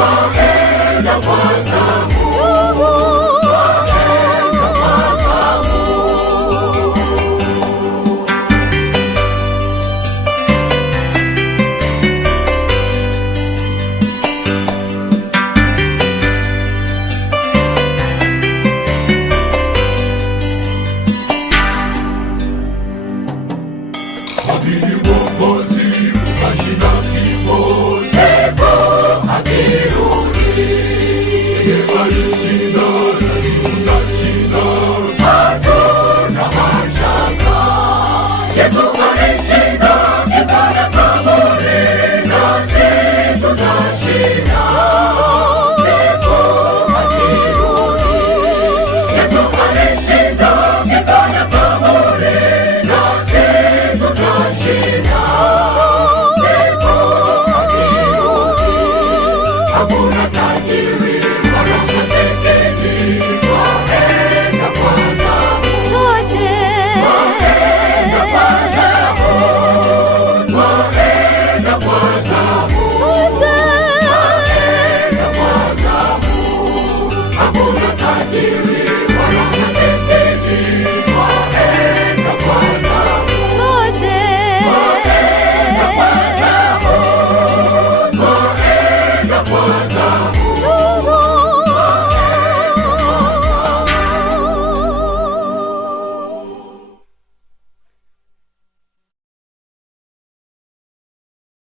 Waenda kwa zamu, waenda kwa zamu. Mwamini Mwokozi ukashinda kifo, siku akirudi. Yeye alishinda nasi tutashinda, hatuna mashaka. Yesu alishinda kifo na kaburi, nasi tutashinda siku akirudi. Yesu alishinda kifo na kaburi, nasi tutashinda siku akirudi. Hakuna tajiri